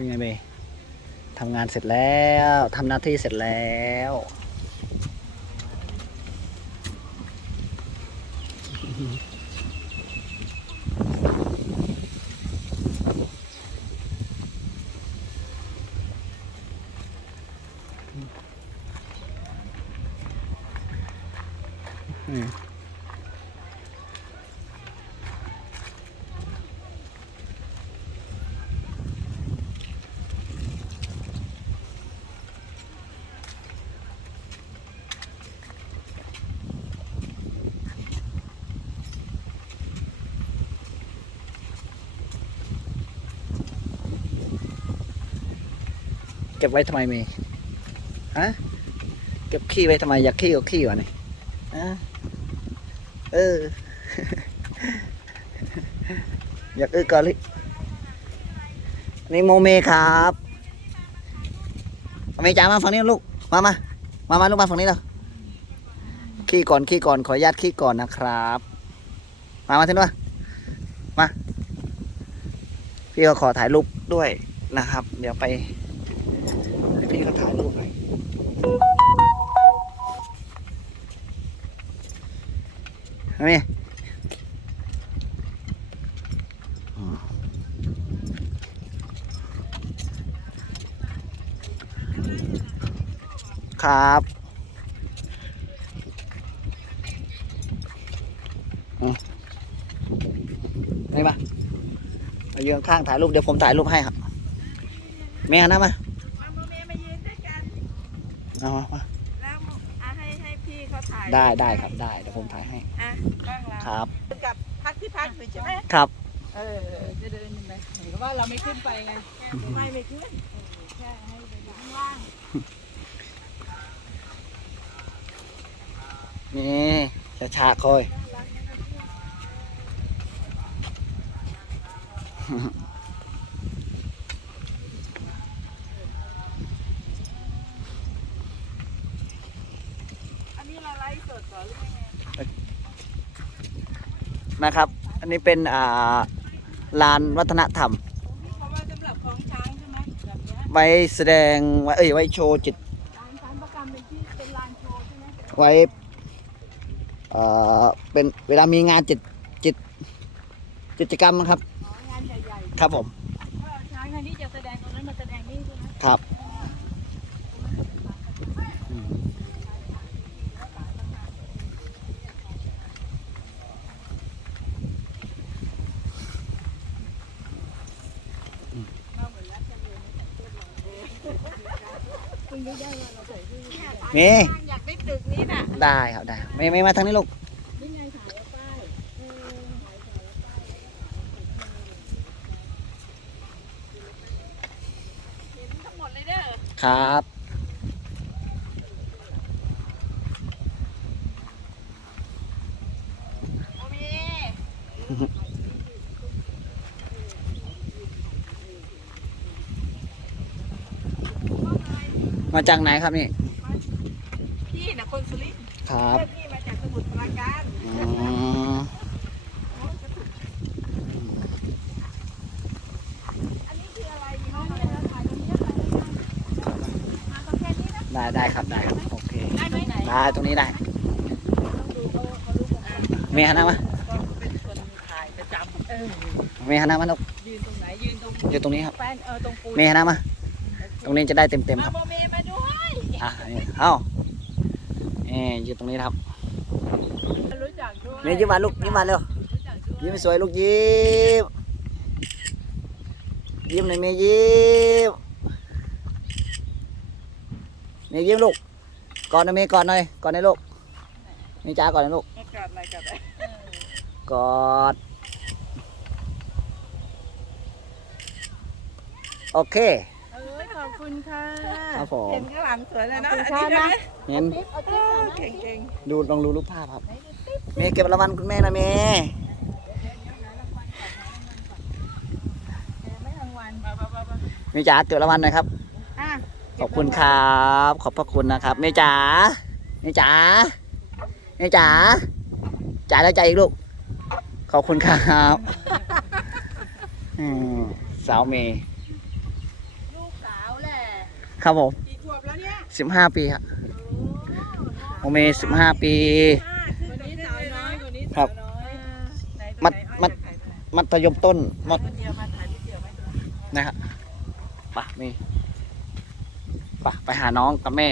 เป็นไงเบย์ทำงานเสร็จแล้วทำหน้าที่เสร็จแล้ว เก็บไว้ทำไมเมย์ฮะเก็บขี้ไว้ทำไมอยากขี้ก็ขี้วะเนี่ยฮะเออ อยากออกอลินี่โมเมครับเมย์จ๋ามาฝั่งนี้ลูก มามามามาลูกมาฝั่งนี้เร็วขี้ก่อนขี้ก่อนขออนุญาตขี้ก่อนนะครับ มามาที่นู้นมามา พี่ก็ขอถ่ายรูปด้วยนะครับ เดี๋ยวไป เอามีอืมครับอืมนี่มามายืนข้างถ่ายรูปเดี๋ยวผมถ่ายรูปให้ครับเมียนะมามาโมเมมายืนด้วยกันเอามามาแล้วอะให้ให้พี่เขาถ่ายได้ได้ครับได้เดี๋ยวผมถ่ายให้อะบ้างเรา ครับกับพักที่พักอยู่ใช่ไหมครับ เออจะเดินยังไงเห็นก็ว่าเราไม่ขึ้นไปไงไม่ไม่ขึ้นแค่ให้ไปอยู่ข้างล่างนี่ช้าชาๆคอย อันนี้เราไลฟ์สดเหรอหรือยังไง นะครับอันนี้เป็นอ่าลานวัฒนธรรมนี่เขาว่าสำหรับของช้างใช่ไหมแบบเนี้ยไว้แสดงไว้เอ้ยไว้โชว์จิตร้านช้างประกรรมเป็นที่เป็นลานโชว์ใช่ไหมไว้เอ่อเป็นเวลามีงานจิตจิตกิจกรรมนะครับ อ๋องานใหญ่ๆครับผมก็เอาช้างอันที่จะแสดงตรงนั้นมาแสดงนี่ใช่ไหมครับ มีอยากได้ตึกนี้น่ะได้ครับได้ ไม่ไม่มาทางนี้ลูกนี่ไงถ่ายแล้วป้ายเออถ่ายถ่ายแล้วป้ายเห็นทั้งหมดเลยเด้อ ครับ โอเค มาจากไหนครับนี่ พี่น่ะคนสุรินทร์ครับ เพื่อนพี่มาจากสมุทรปราการอ๋อ อันนี้คืออะไรมีห้องอะไรแล้วถ่ายตรงนี้ถ่ายตรงนี้มาตรงแค่นี้นะได้ได้ครับได้ครับโอเค ได้ไหมไหนได้ตรงนี้ได้ต้องดูเขาเขารู้กันเมียหันหน้ามาก็เป็นคนถ่ายประจำเออเมียหันหน้ามาลูกยืนตรงไหนยืนตรงอยู่ตรงนี้ครับ แฟนเออตรงปูนเมียหันหน้ามา ตรงนี้จะได้เต็มเต็มๆคมารับ โมเมมาด้วย อะนี่เอ้าเอ่อยู่ตรงนี้นะครับรู้จักด้วยเมียยิ้มหวานลูกยิ้มหวานเร็วรู้จักด้วยยิ้มสวยลูกยิ้มยิ้มหน่อยเมียยิ้มเมียยิ้มลูกก่อนนะเมียก่อนหน่อยก่อนนะลูกเมียจ้าก่อนนะลูกไม่กัดอะไรกัดอะไรกอดโอเคเอ้ยขอบ คุณค่ะครับผม เห็นข้างหลังสวยเลยนะขอบคุณค่ะ อันนี้เห็นเออเก่งดูลองดูรูปภาพครับ เมย์เก็บรางวัลคุณแม่นะเมย์ๆไม่รางวัลบ้าบ้าบ้าบ้าเมย์จ๋าเก็บรางวัลหน่อยครับ อะขอบคุณครับ ขอบพระคุณนะครับเมย์จ๋าเมย์จ๋าเมย์จ๋าจ๋าแล้วใจาอีกลูก ขอบคุณครับอืมสาวเมย์ ครับผมกี่ขวบแล้วเนี่ยสิบห้าปีครับโอเมสิบห้าปี คนนี้สาวน้อยคนนี้ครัสาบวน้อยไหนดูมัดไหนอ้อยมัดจะขายไปไหนมัธยมต้นมดคนเดียวมาถ่ายนิดเดียวไหมตัวนะครับปะมีปะไปหาน้องกับแม่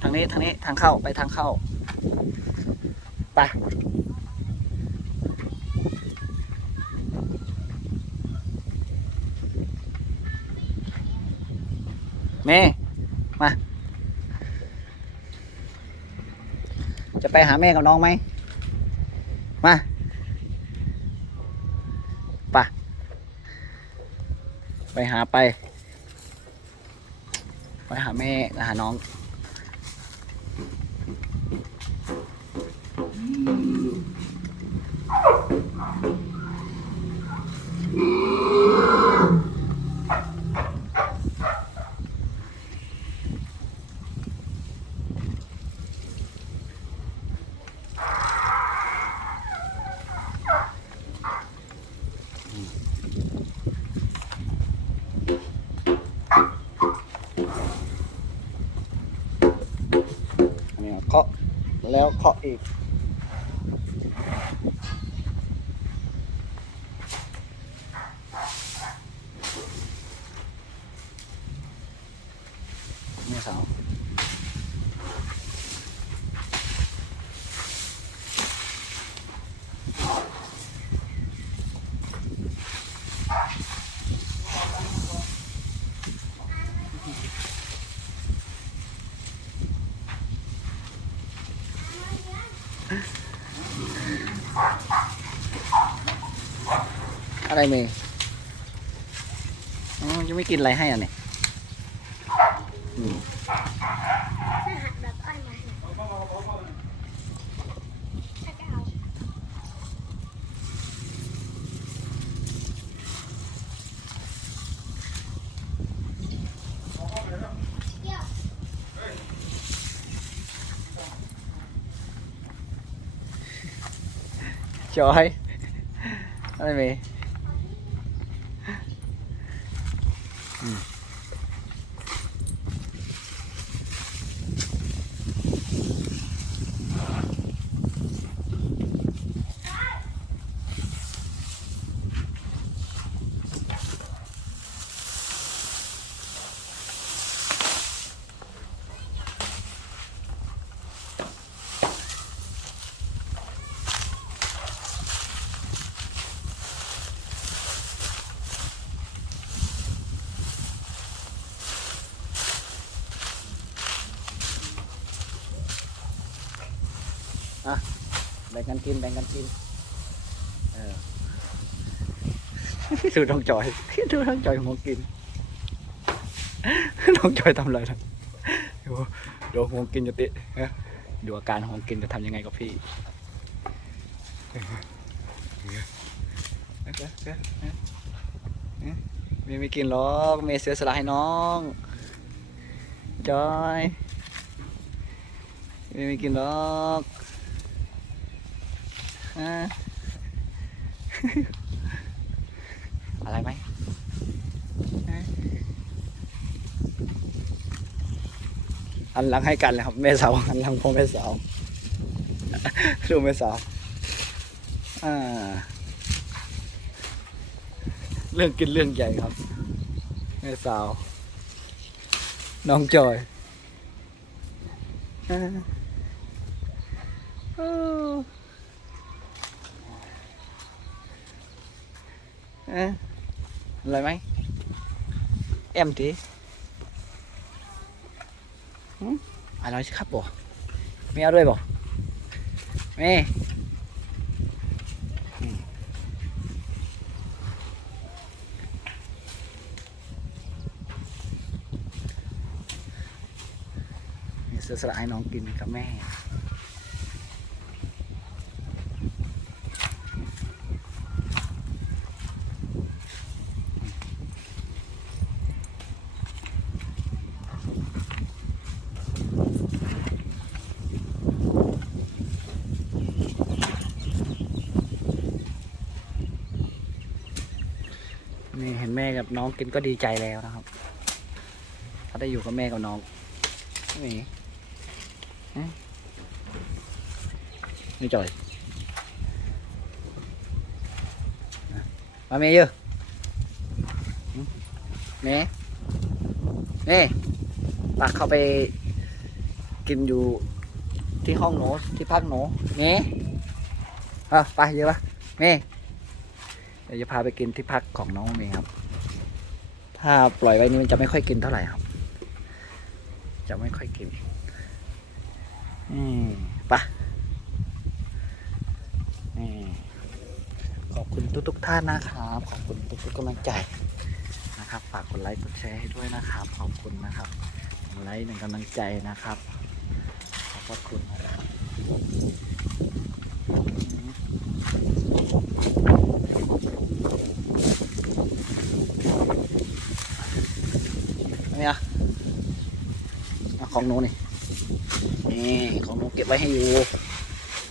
ทางนี้ทางนี้ทางเข้าไปทางเข้าไป แม่มา จะไปหาแม่กับน้องไหม มาไปไปหาไป ไปหาแม่หาน้อง เคาะแล้วเคาะอีก อะไรเมย์อ๋อยังไม่กินอะไรให้อะเนี่ยอืมถ้าหักแบบอ้อยมาเนี่ยถ้าจะเอาจอยอะไรเม ย์ บ่งกันกินแบ่งกันกินเออดูน้องจอยดูน้องจอยหัวกินน้องจอยทำอะไรนะดูดูหัวกินจะติเอ๊ะดูอาการหัวกินจะทำยังไงกับพี่เมย์ไม่กินหรอกเมย์เสียสละให้น้องจอยเมย์ไม่กินหรอก อะไรไหมฮะหันหลังให้กันเลยครับแม่สาวหันหลังพ่อแม่สาวดูแม่สาวเรื่องกินเรื่องใหญ่ครับแม่สาว น้องจอยอ่า อ้เอ๊ะอะไหมเอ็มทีหืมอร่อยสิครับบ่ไม่เอาด้วยบ่ไม่อืมนี่เสียสละให้น้องกินกับแม่ กับน้องกินก็ดีใจแล้วนะครับทเขาได้อยู่กับแม่กับน้องนี่นี่จอยมาเมย์เยอะเมย์เมย์ปากเข้าไปกินอยู่ที่ห้องหนูที่พักหนูเมย์เออไปเยอะปะเมย์เดี๋ยวจะพาไปกินที่พักของน้องเมย์ครับ ถ้าปล่อยไว้นี่มันจะไม่ค่อยกินเท่าไหร่ครับ จะไม่ค่อยกิน อืมไปะขอบคุณทุกๆท่านนะครับ ขอบคุณทุกๆกำลังใจนะครับ ฝากกดไลค์กดแชร์ให้ด้วยนะครับ ขอบคุณนะครับกดไลค์หนึ่งกำลังใจนะครับ ขอบพระคุณนะครับนี่อะเอา ของหนูนี่นี่ของหนูเก็บไว้ให้อยู่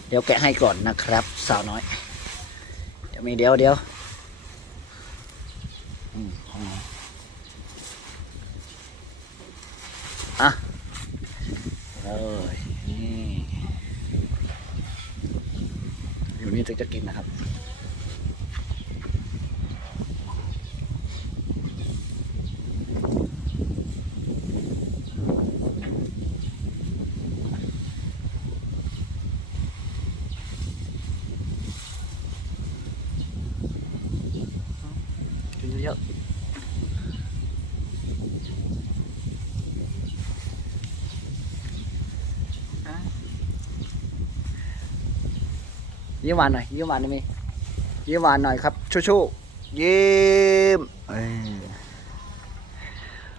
เดี๋ยวแกะให้ก่อนนะครับ สาวน้อย เดี๋ยวมีเดี๋ยวเดี๋ยวอืมของหนูอะเลยนี่อยู่นี่จะกินนะครับ กินเยอะๆอะ ยิ้มหวานหน่อยยิ้มหวานหน่อยมียิ้มหวานหน่อยครับชู้ๆยิ้มเอ้ย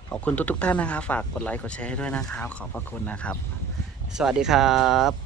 ขอบคุณทุกๆท่านนะครับ ฝากกดไลค์กดแชร์ให้ด้วยนะครับ ขอบพระคุณนะครับ สวัสดีครับ